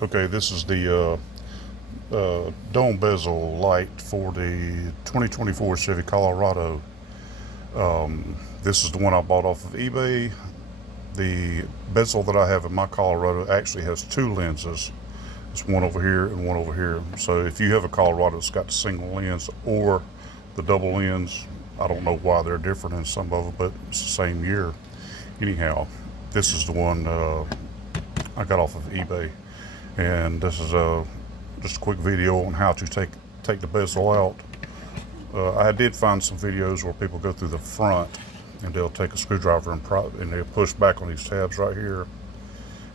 Okay, this is the dome bezel light for the 2024 Chevy Colorado. This is the one I bought off of eBay. The bezel that I have in my Colorado actually has two lenses. It's one over here and one over here. So if you have a Colorado that's got the single lens or the double lens, I don't know why they're different in some of them, but it's the same year. Anyhow, this is the one I got off of eBay, and this is just a quick video on how to take the bezel out. I did find some videos where people go through the front and they'll take a screwdriver and they'll push back on these tabs right here,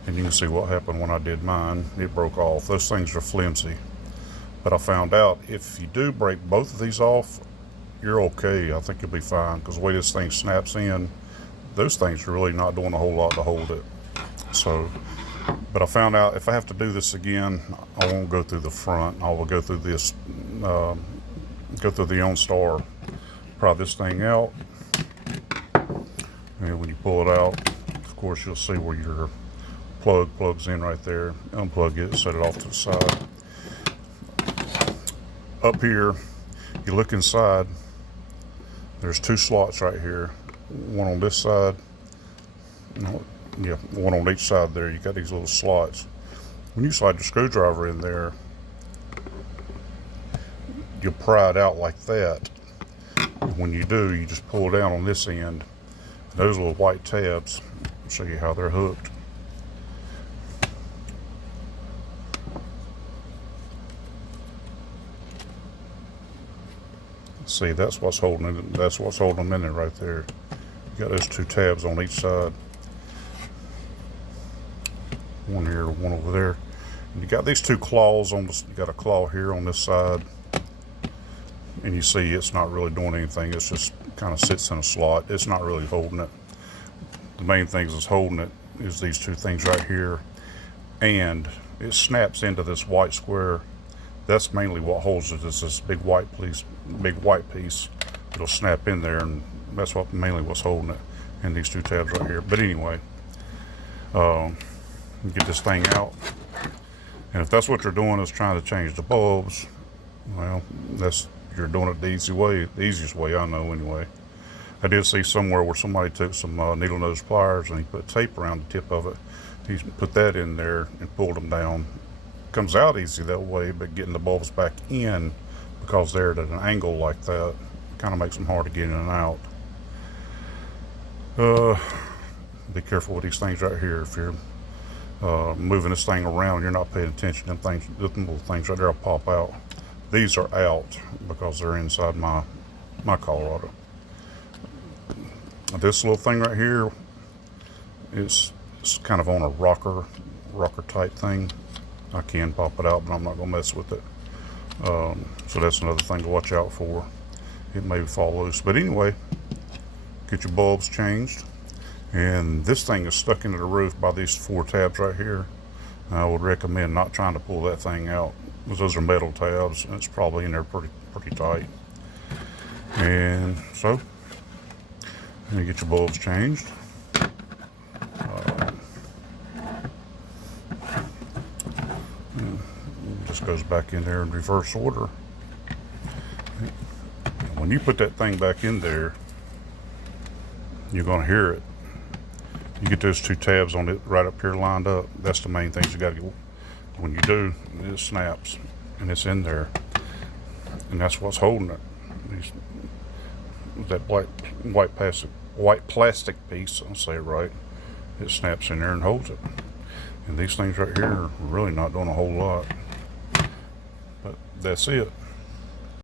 and you can see what happened when I did mine. It broke off. Those things are flimsy, but I found out if you do break both of these off, you're okay. I think you'll be fine, because the way this thing snaps in, those things are really not doing a whole lot to hold it. So, but I found out if I have to do this again, I won't go through the front. I will go through this, go through the OnStar, pry this thing out, and when you pull it out, of course, you'll see where your plugs in right there. Unplug it, set it off to the side. Up here, you look inside, there's two slots right here, one on this side, yeah, one on each side there. You got these little slots. When you slide the screwdriver in there, you pry it out like that. When you do, you just pull down on this end. Those little white tabs, I'll show you how they're hooked. See, that's what's holding it. That's what's holding them in there right there. You got those two tabs on each side. One here, one over there. And you got these two claws on this. You got a claw here on this side, and you see it's not really doing anything. It's just kind of sits in a slot. It's not really holding it. The main things that's holding it is these two things right here, and it snaps into this white square. That's mainly what holds it, is this big white piece. It'll snap in there, and that's what mainly what's holding it, and these two tabs right here. But anyway, get this thing out, and if that's what you're doing is trying to change the bulbs, well, you're doing it the easiest way I know anyway. I did see somewhere where somebody took some needle nose pliers and he put tape around the tip of it. He put that in there and pulled them down. Comes out easy that way, but getting the bulbs back in, because they're at an angle like that, kind of makes them hard to get in and out. Be careful with these things right here. If you're moving this thing around, you're not paying attention, them little things right there will pop out. These are out because they're inside my Colorado. This little thing right here is kind of on a rocker type thing. I can pop it out, but I'm not gonna mess with it. So that's another thing to watch out for. It may fall loose, but anyway, get your bulbs changed. And this thing is stuck into the roof by these four tabs right here. I would recommend not trying to pull that thing out, because those are metal tabs and it's probably in there pretty tight. And so, you get your bulbs changed. Just goes back in there in reverse order. And when you put that thing back in there, you're going to hear it. You get those two tabs on it right up here lined up. That's the main things you got to get. When you do, it snaps and it's in there, and that's what's holding it. That white plastic piece, I'll say it right, it snaps in there and holds it. And these things right here are really not doing a whole lot, but that's it.